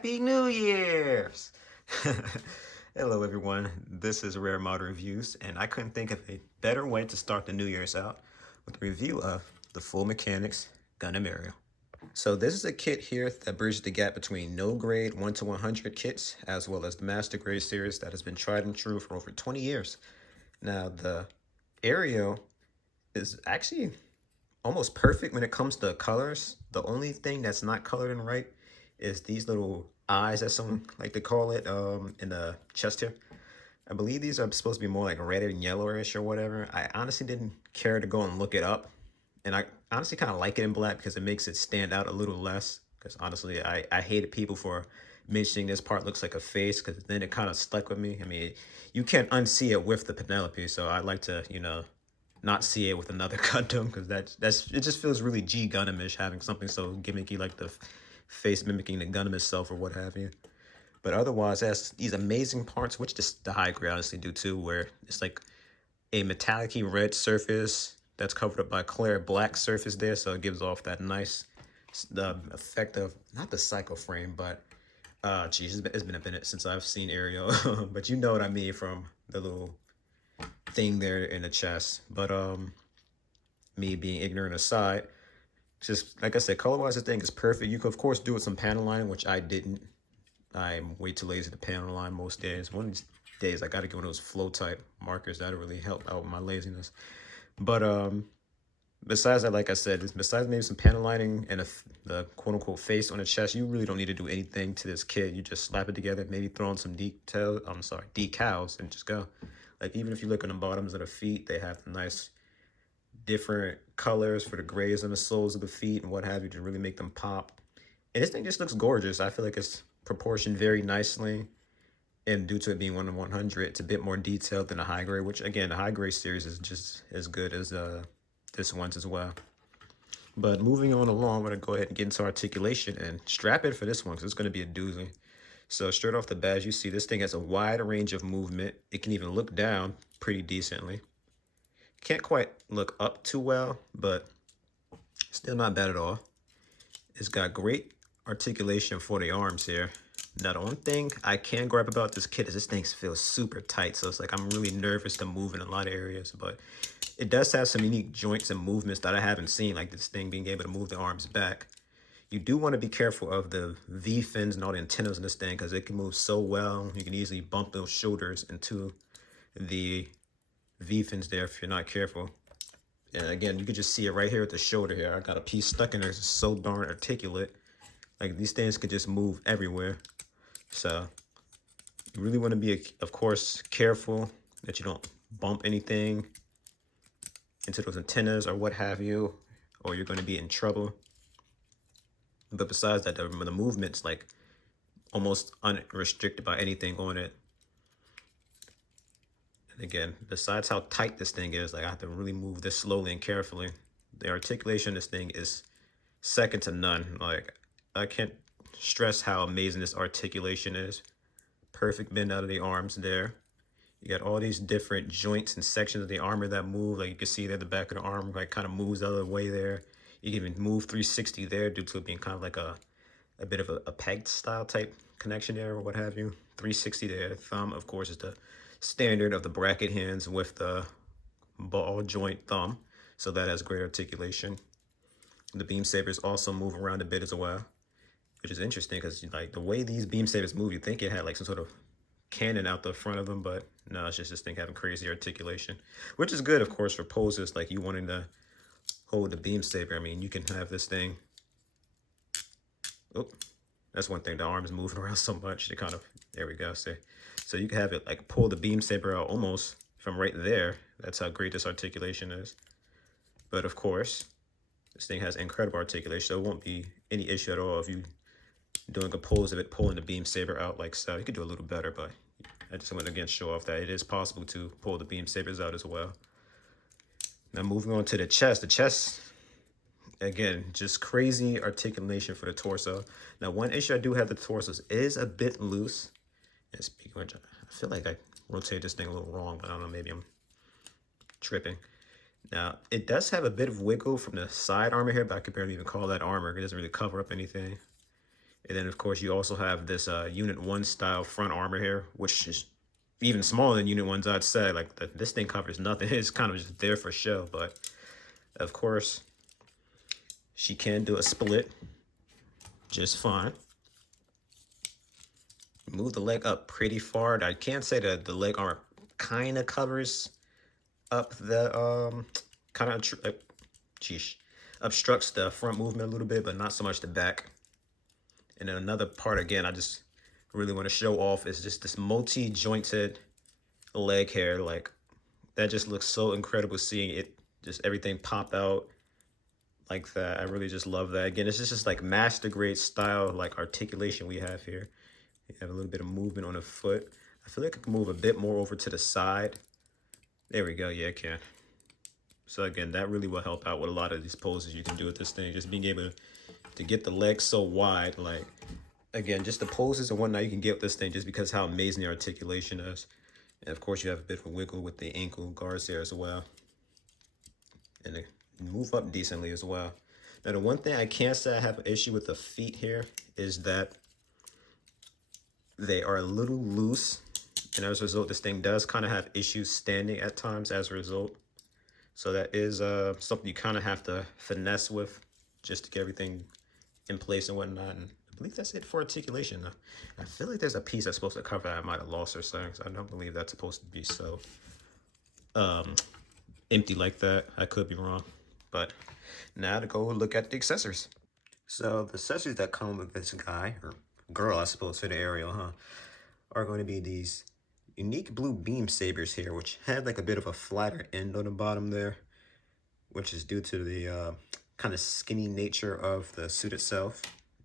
Happy New Year's! Hello, everyone. This is Rare Model Reviews, and I couldn't think of a better way to start the New Year's out with a review of the Full Mechanics Gundam Aerial. So this is a kit here that bridges the gap between no grade 1 to 100 kits, as well as the Master Grade series that has been tried and true for over 20 years. Now, the Aerial is actually almost perfect when it comes to colors. The only thing that's not colored in right is these little eyes, as some like to call it, in the chest here. I believe these are supposed to be more like red and yellowish or whatever. I honestly didn't care to go and look it up. And I honestly kind of like it in black because it makes it stand out a little less. Because honestly, I hated people for mentioning this part looks like a face, because then it kind of stuck with me. I mean, you can't unsee it with the Penelope, so I like to, not see it with another Gundam, because that's it just feels really G Gundamish having something so gimmicky like the face mimicking the Gundam itself or what have you. But otherwise, it has these amazing parts, which the high grade honestly do too, where it's like a metallic-y red surface that's covered up by a clear black surface there, so it gives off that nice the effect of not the cycle frame, but geez, it's been a minute since I've seen Aerial, but you know what I mean from the little thing there in the chest. But me being ignorant aside, just like I said, color wise, this thing is perfect. You could of course do it some panel lining, which I didn't. I'm way too lazy to panel line most days. One of these days I got to get one of those flow type markers that'll really help out with my laziness. But besides that, like I said, besides maybe some panel lining and the quote unquote face on the chest, you really don't need to do anything to this kit. You just slap it together, maybe throw on some decals and just go. Like, even if you look on the bottoms of the feet, they have nice different colors for the grays on the soles of the feet and what have you to really make them pop. And this thing just looks gorgeous. I feel like it's proportioned very nicely. And due to it being 1 to 100, it's a bit more detailed than the high grade, which again, the high grade series is just as good as this one's as well. But moving on along, I'm going to go ahead and get into articulation and strap it for this one because it's going to be a doozy. So straight off the bat, as you see, this thing has a wide range of movement. It can even look down pretty decently. Can't quite look up too well, but still not bad at all. It's got great articulation for the arms here. Now, the one thing I can gripe about this kit is this thing feels super tight. So it's like I'm really nervous to move in a lot of areas, but it does have some unique joints and movements that I haven't seen, like this thing being able to move the arms back. You do want to be careful of the V fins and all the antennas in this thing because it can move so well. You can easily bump those shoulders into the V fins there if you're not careful. And again, you can just see it right here at the shoulder here. I got a piece stuck in there. It's so darn articulate. Like, these things could just move everywhere. So you really want to be, of course, careful that you don't bump anything into those antennas or what have you, or you're going to be in trouble. But besides that, the movement's like almost unrestricted by anything on it. And again, besides how tight this thing is, like, I have to really move this slowly and carefully. The articulation of this thing is second to none. Like, I can't stress how amazing this articulation is. Perfect bend out of the arms there. You got all these different joints and sections of the armor that move. Like, you can see there, the back of the arm like kind of moves out of the way there. You can even move 360 there due to it being kind of like a bit of a pegged style type connection there or what have you. 360 there. Thumb, of course, is the standard of the bracket hands with the ball joint thumb. So that has great articulation. The beam sabers also move around a bit as well, which is interesting because, like, the way these beam sabers move, you think it had like some sort of cannon out the front of them, but no, it's just this thing having crazy articulation, which is good, of course, for poses like you wanting to hold the beam saber. I mean, you can have this thing. Oh, that's one thing. The arm's moving around so much. They kind of, there we go. See, so you can have it like pull the beam saber out almost from right there. That's how great this articulation is. But of course, this thing has incredible articulation, so it won't be any issue at all if you doing a pose of it pulling the beam saber out like so. You could do a little better, but I just want to again show off that it is possible to pull the beam sabers out as well. Now, moving on to the chest. The chest, again, just crazy articulation for the torso. Now, one issue I do have, the torso is a bit loose. And speaking of which, I feel like I rotated this thing a little wrong, but I don't know, maybe I'm tripping. Now, it does have a bit of wiggle from the side armor here, but I could barely even call that armor. It doesn't really cover up anything. And then, of course, you also have this Unit 1 style front armor here, which is even smaller than Unit 1's, I'd say. Like, this thing covers nothing. It's kind of just there for show. But, of course, she can do a split just fine. Move the leg up pretty far. I can't say that the leg armor kind of covers up the, kind of, obstructs the front movement a little bit, but not so much the back. And then another part, again, I just really want to show off is just this multi-jointed leg hair. Like, that just looks so incredible seeing it, just everything pop out like that. I really just love that. Again, it's just like master grade style, like articulation we have here. You have a little bit of movement on the foot. I feel like I can move a bit more over to the side. There we go. Yeah, I can. So again, that really will help out with a lot of these poses you can do with this thing. Just being able to get the legs so wide, like, again, just the poses and whatnot you can get with this thing just because how amazing the articulation is. And of course, you have a bit of a wiggle with the ankle guards there as well. And they move up decently as well. Now, the one thing I can't say I have an issue with the feet here is that they are a little loose. And as a result, this thing does kind of have issues standing at times as a result. So that is something you kind of have to finesse with just to get everything in place and whatnot. And I believe that's it for articulation. I feel like there's a piece that's supposed to cover that I might have lost or something. So I don't believe that's supposed to be so empty like that. I could be wrong. But now to go look at the accessories. So the accessories that come with this guy, or girl, I suppose, for the Aerial, are going to be these unique blue beam sabers here, which have like a bit of a flatter end on the bottom there, which is due to the kind of skinny nature of the suit itself,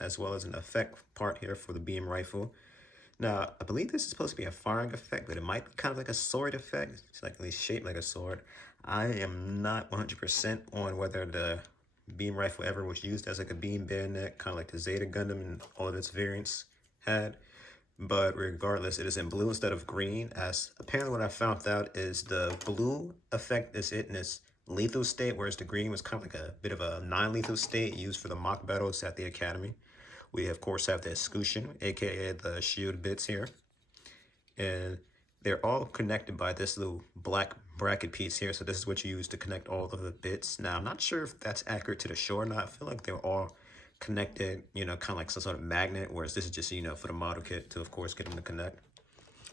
as well as an effect part here for the beam rifle. Now, I believe this is supposed to be a firing effect, but it might be kind of like a sword effect. It's like at least shaped like a sword. I am not 100% on whether the beam rifle ever was used as like a beam bayonet, kind of like the Zeta Gundam and all of its variants had. But regardless, it is in blue instead of green, as apparently what I found out is the blue effect is it in its lethal state, whereas the green was kind of like a bit of a non-lethal state used for the mock battles at the academy. We, of course, have the escutcheon, aka the shield bits here. And they're all connected by this little black bracket piece here. So this is what you use to connect all of the bits. Now, I'm not sure if that's accurate to the show or not. I feel like they're all connected, you know, kind of like some sort of magnet, whereas this is just, you know, for the model kit to, of course, get them to connect.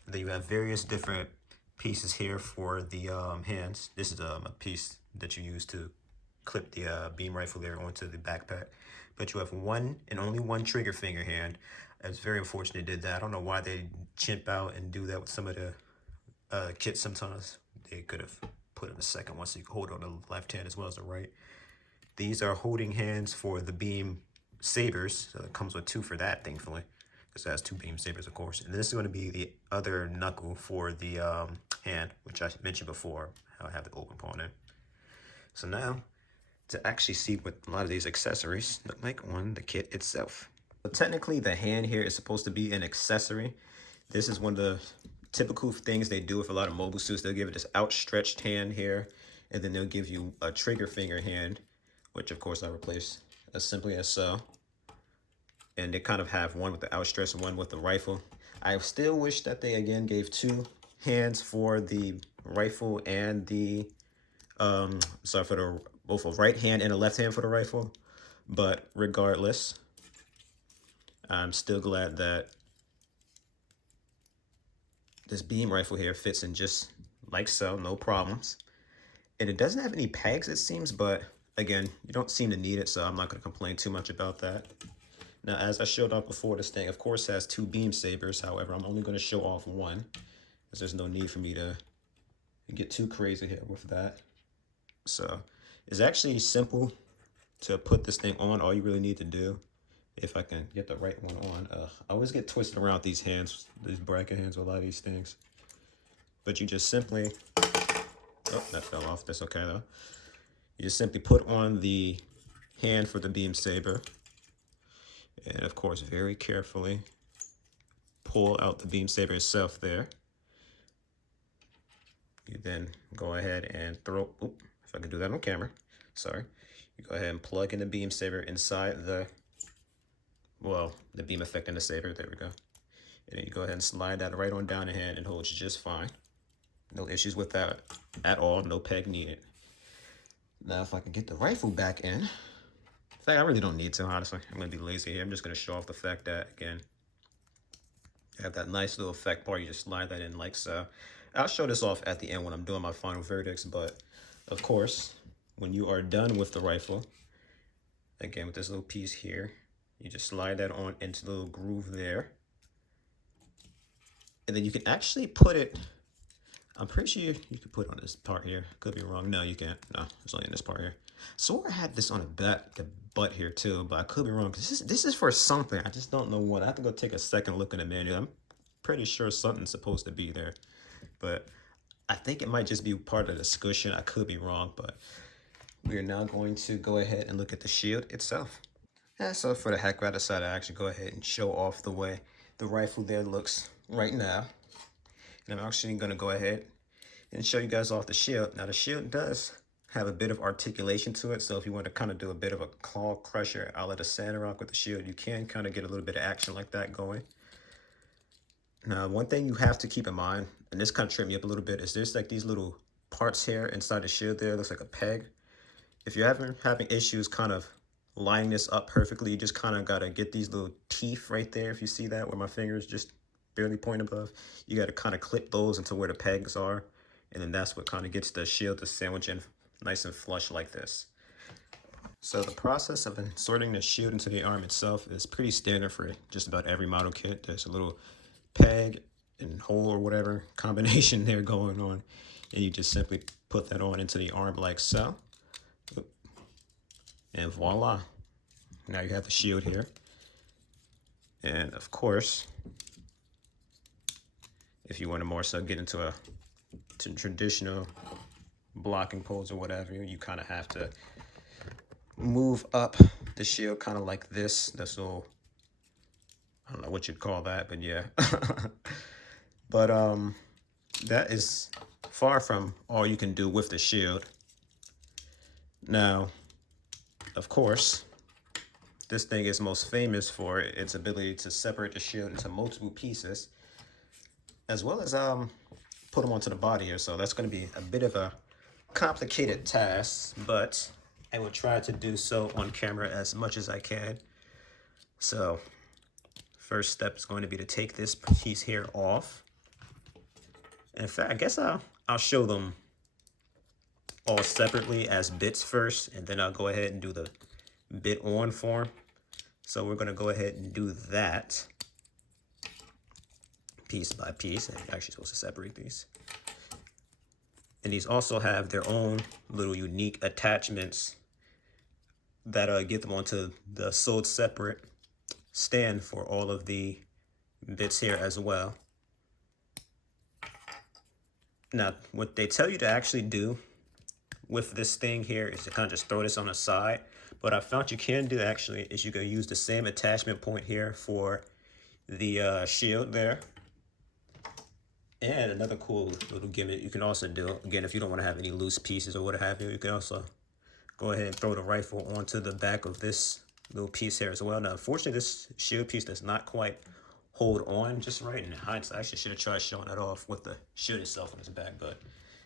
Then you have various different pieces here for the hands. This is a piece that you use to clip the beam rifle there onto the backpack. But you have one and only one trigger finger hand. It's very unfortunate they did that. I don't know why they chimp out and do that with some of the kits sometimes. They could have put in a second one so you can hold on the left hand as well as the right. These are holding hands for the beam sabers. So it comes with two for that, thankfully, because it has two beam sabers, of course. And this is going to be the other knuckle for the hand, which I mentioned before, how I have the old component. So now, to actually see what a lot of these accessories look like on the kit itself. So technically, the hand here is supposed to be an accessory. This is one of the typical things they do with a lot of mobile suits. They'll give it this outstretched hand here, and then they'll give you a trigger finger hand, which of course I replace as simply as so. And they kind of have one with the outstretched and one with the rifle. I still wish that they again gave two hands for the rifle and the for the both a right hand and a left hand for the rifle. But regardless, I'm still glad that this beam rifle here fits in just like so, no problems. And it doesn't have any pegs, it seems, but again, you don't seem to need it, so I'm not going to complain too much about that. Now, as I showed off before, this thing, of course, has two beam sabers. However, I'm only going to show off one, because there's no need for me to get too crazy here with that. So it's actually simple to put this thing on. All you really need to do, if I can get the right one on, I always get twisted around these hands, these bracket hands with a lot of these things. But you just simply, oh, that fell off. That's okay though. You just simply put on the hand for the beam saber. And of course, very carefully pull out the beam saber itself there. You then go ahead and throw, if I can do that on camera, sorry. You go ahead and plug in the beam saber inside the well, the beam effect and the saber. There we go. And then you go ahead and slide that right on down the hand and holds just fine. No issues with that at all. No peg needed. Now, if I can get the rifle back in fact, I really don't need to, honestly. I'm going to be lazy here. I'm just going to show off the fact that, again, you have that nice little effect part. You just slide that in like so. I'll show this off at the end when I'm doing my final verdicts, but of course, when you are done with the rifle, again, with this little piece here, you just slide that on into the little groove there. And then you can actually put it, I'm pretty sure you can put it on this part here. Could be wrong. No, you can't. No, it's only in this part here. So I had this on the butt here too, but I could be wrong because this is for something. I just don't know what. I have to go take a second look in the manual. I'm pretty sure something's supposed to be there, but I think it might just be part of the discussion. I could be wrong, but we are now going to go ahead and look at the shield itself. And so for the heck of it, I decided to actually go ahead and show off the way the rifle there looks right now. And I'm actually going to go ahead and show you guys off the shield. Now the shield does have a bit of articulation to it, so if you want to kind of do a bit of a claw crusher out of the Sandrock with the shield, you can kind of get a little bit of action like that going. Now, one thing you have to keep in mind, and this kind of tripped me up a little bit, is there's like these little parts here inside the shield there. It looks like a peg. If you're having issues kind of lining this up perfectly, you just kind of got to get these little teeth right there. If you see that, where my fingers just barely point above, you got to kind of clip those into where the pegs are. And then that's what kind of gets the shield to sandwich in nice and flush like this. So the process of inserting the shield into the arm itself is pretty standard for just about every model kit. There's a little peg and hole or whatever combination there going on. And you just simply put that on into the arm like so. And voila. Now you have the shield here. And of course, if you want to more so get into a traditional blocking pose or whatever, you kind of have to move up the shield kind of like this. This little, I don't know what you'd call that, but yeah. But that is far from all you can do with the shield. Now, of course, this thing is most famous for its ability to separate the shield into multiple pieces, as well as put them onto the body here. So that's going to be a bit of a complicated task, but I will try to do so on camera as much as I can. So first step is going to be to take this piece here off. In fact, I guess I'll show them all separately as bits first, and then I'll go ahead and do the bit on form. So we're going to go ahead and do that piece by piece. I'm actually supposed to separate these. And these also have their own little unique attachments that get them onto the sewed separate stand for all of the bits here as well. Now, what they tell you to actually do with this thing here is to kind of just throw this on the side. What I found you can do actually is you can use the same attachment point here for the shield there. And another cool little gimmick you can also do, again, if you don't want to have any loose pieces or what have you, you can also go ahead and throw the rifle onto the back of this little piece here as well. Now, unfortunately, this shield piece does not quite hold on just right. In hindsight, I actually should have tried showing that off with the shield itself on its back. But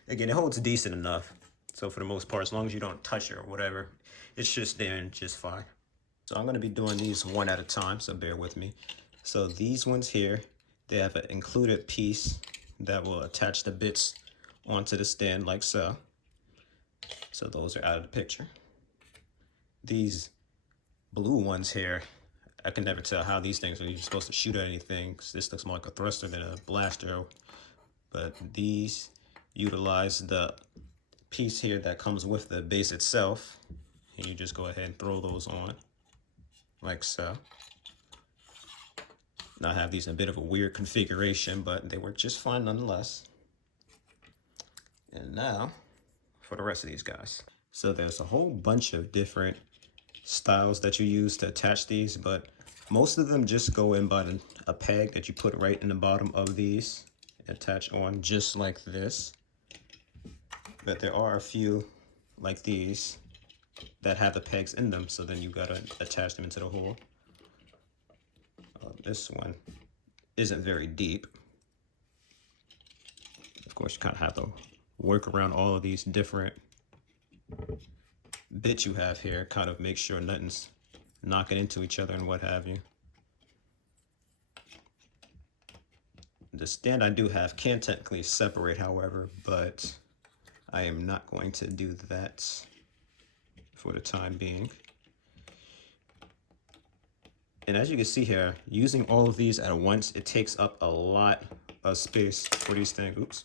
again, it holds decent enough. So for the most part, as long as you don't touch it or whatever, it's just stand just fine. So I'm going to be doing these one at a time, so bear with me. So these ones here, they have an included piece that will attach the bits onto the stand like so. So those are out of the picture. These blue ones here, I can never tell how these things are even supposed to shoot at anything, because this looks more like a thruster than a blaster. But these utilize the piece here that comes with the base itself, and you just go ahead and throw those on like so. Now I have these in a bit of a weird configuration, but they work just fine nonetheless. And now for the rest of these guys. So there's a whole bunch of different styles that you use to attach these, but most of them just go in by a peg that you put right in the bottom of these, attach on just like this. But there are a few like these that have the pegs in them, so then you gotta attach them into the hole This one isn't very deep. Of course, you kind of have to work around all of these different bits you have here, kind of make sure nothing's knocking into each other and what have you. The stand I do have can technically separate, however, but I am not going to do that for the time being. And as you can see here, using all of these at once, it takes up a lot of space for these things. Oops.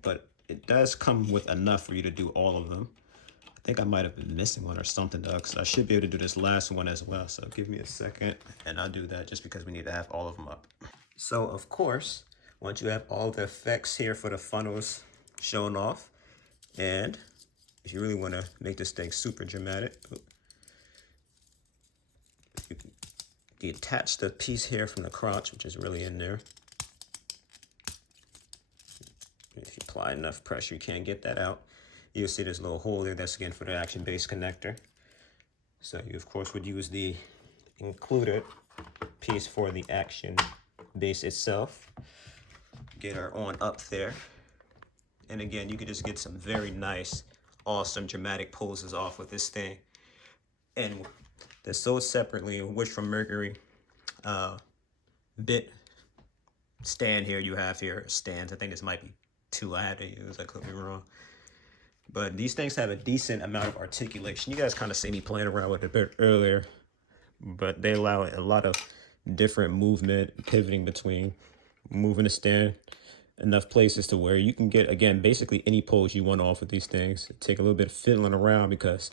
But it does come with enough for you to do all of them. I think I might have been missing one or something though, because I should be able to do this last one as well. So give me a second and I'll do that just because we need to have all of them up. So of course, once you have all the effects here for the funnels shown off, and if you really want to make this thing super dramatic, you can detach the piece here from the crotch, which is really in there. If you apply enough pressure, you can't get that out. You'll see this little hole there. That's again for the action base connector. So you of course would use the included piece for the action base itself. Get her on up there. And again, you can just get some very nice, awesome, dramatic poses off with this thing. And they're sold separately, which from Mercury bit stand here you have here, stands. I think this might be 2 I had to use, I could be wrong. But these things have a decent amount of articulation. You guys kind of see me playing around with it a bit earlier, but they allow a lot of different movement, pivoting between moving the stand enough places to where you can get, again, basically any pose you want off with these things. Take a little bit of fiddling around because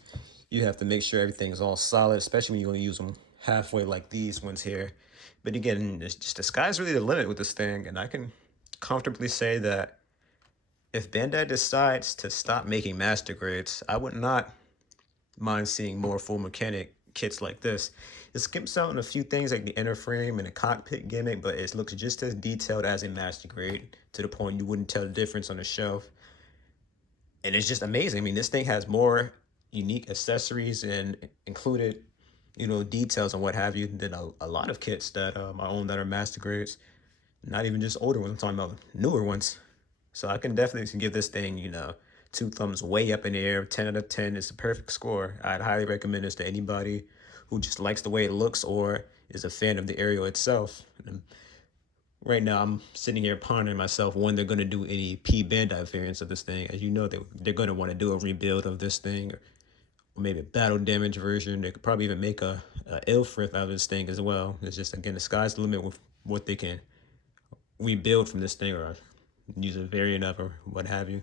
you have to make sure everything's all solid, especially when you only use them halfway like these ones here. But again, it's just the sky's really the limit with this thing, and I can comfortably say that if Bandai decides to stop making master grades, I would not mind seeing more full mechanic kits like this. It skips out on a few things like the inner frame and the cockpit gimmick, but it looks just as detailed as a master grade to the point you wouldn't tell the difference on the shelf. And it's just amazing. I mean, this thing has more unique accessories and included, you know, details and what have you than a lot of kits that I own that are master grades. Not even just older ones, I'm talking about newer ones. So I can definitely give this thing, you know, 2 thumbs way up in the air. 10 out of 10 is the perfect score. I'd highly recommend this to anybody who just likes the way it looks or is a fan of the Aerial itself. And right now, I'm sitting here pondering myself when they're going to do any P Bandai variants of this thing. As you know, they're going to want to do a rebuild of this thing, or maybe a battle damage version. They could probably even make a Ilfrith out of this thing as well. It's just, again, the sky's the limit with what they can rebuild from this thing, or use a variant of, or what have you.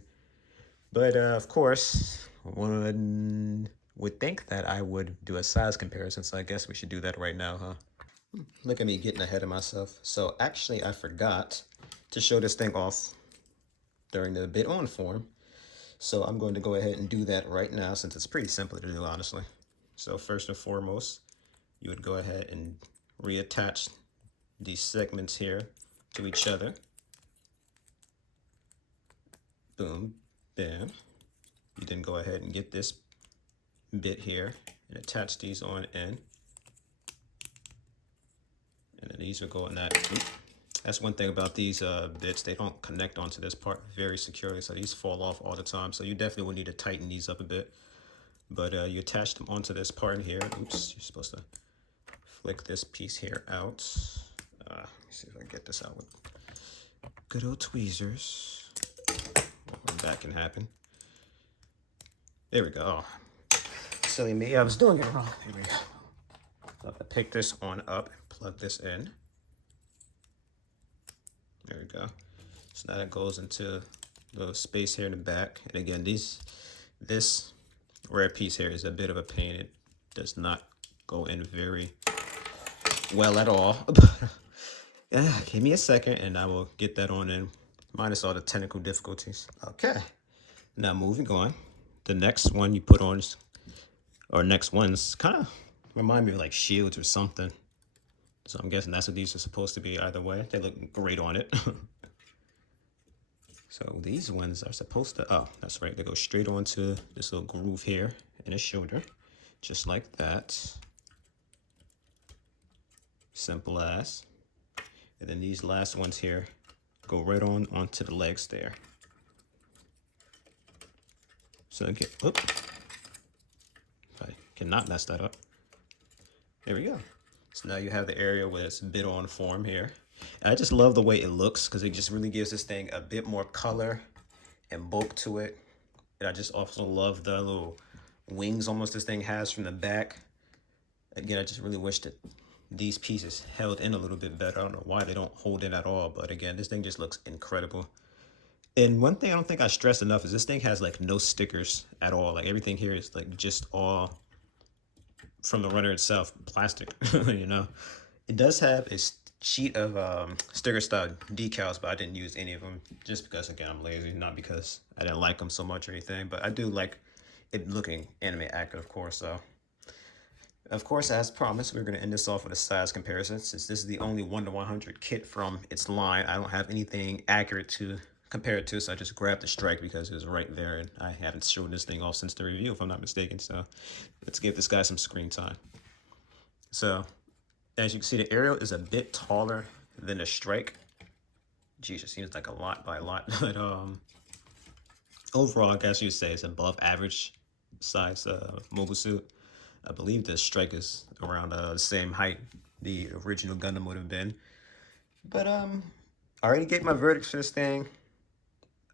But of course, one would think that I would do a size comparison, so I guess we should do that right now, huh? Look at me getting ahead of myself. So actually, I forgot to show this thing off during the bit on form. So I'm going to go ahead and do that right now, since it's pretty simple to do, honestly. So first and foremost, you would go ahead and reattach these segments here to each other. Boom, bam. You then go ahead and get this bit here and attach these on in. And then these will go in that. That's one thing about these bits, they don't connect onto this part very securely, so these fall off all the time. So you definitely will need to tighten these up a bit. But you attach them onto this part in here. Oops, you're supposed to flick this piece here out. Let me see if I can get this out with good old tweezers. That can happen. There we go. Oh, silly me, I was doing it wrong. Here we go. So if I pick this on up, plug this in. There we go. So now it goes into the space here in the back. And again, this rare piece here is a bit of a pain. It does not go in very well at all. Give me a second and I will get that on in, minus all the technical difficulties. Okay, now moving on. The next one you put on is, or next ones, kind of remind me of like shields or something. So I'm guessing that's what these are supposed to be either way. They look great on it. So these ones are supposed to, oh, that's right. They go straight onto this little groove here in the shoulder, just like that. Simple as. And then these last ones here go right on onto the legs there. So again, if I cannot mess that up. There we go. So now you have the area with its bit on form here. And I just love the way it looks because it just really gives this thing a bit more color and bulk to it. And I just also love the little wings almost this thing has from the back. Again, I just really wish that these pieces held in a little bit better. I don't know why they don't hold in at all, but again, this thing just looks incredible. And one thing I don't think I stress enough is this thing has like no stickers at all. Like everything here is like just all from the runner itself, plastic, you know. It does have a sheet of sticker style decals, but I didn't use any of them just because, again, I'm lazy, not because I didn't like them so much or anything, but I do like it looking anime accurate, of course. So of course, as promised, we're going to end this off with a size comparison. Since this is the only 1/100 kit from its line, I don't have anything accurate to compare it to, so I just grabbed the strike because it was right there, and I haven't shown this thing off since the review, if I'm not mistaken. So let's give this guy some screen time. So as you can see, the Aerial is a bit taller than the strike. Geez, it seems like a lot by a lot, but overall, I guess you'd say it's above average size mobile suit. I believe the strike is around the same height the original Gundam would have been. But I already gave my verdict for this thing.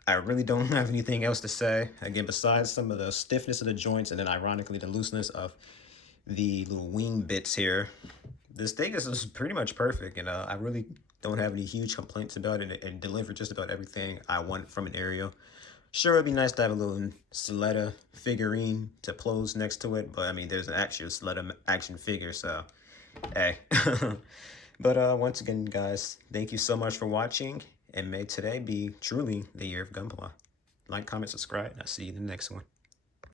I really don't have anything else to say. Again, besides some of the stiffness of the joints and then ironically the looseness of the little wing bits here, this thing is pretty much perfect. And I really don't have any huge complaints about it, and delivered just about everything I want from an Aerial. Sure, it'd be nice to have a little shoulda figurine to pose next to it, but I mean, there's an actual shoulda action figure, so hey. But once again, guys, thank you so much for watching, and may today be truly the year of Gunpla. Like, comment, subscribe, and I'll see you in the next one.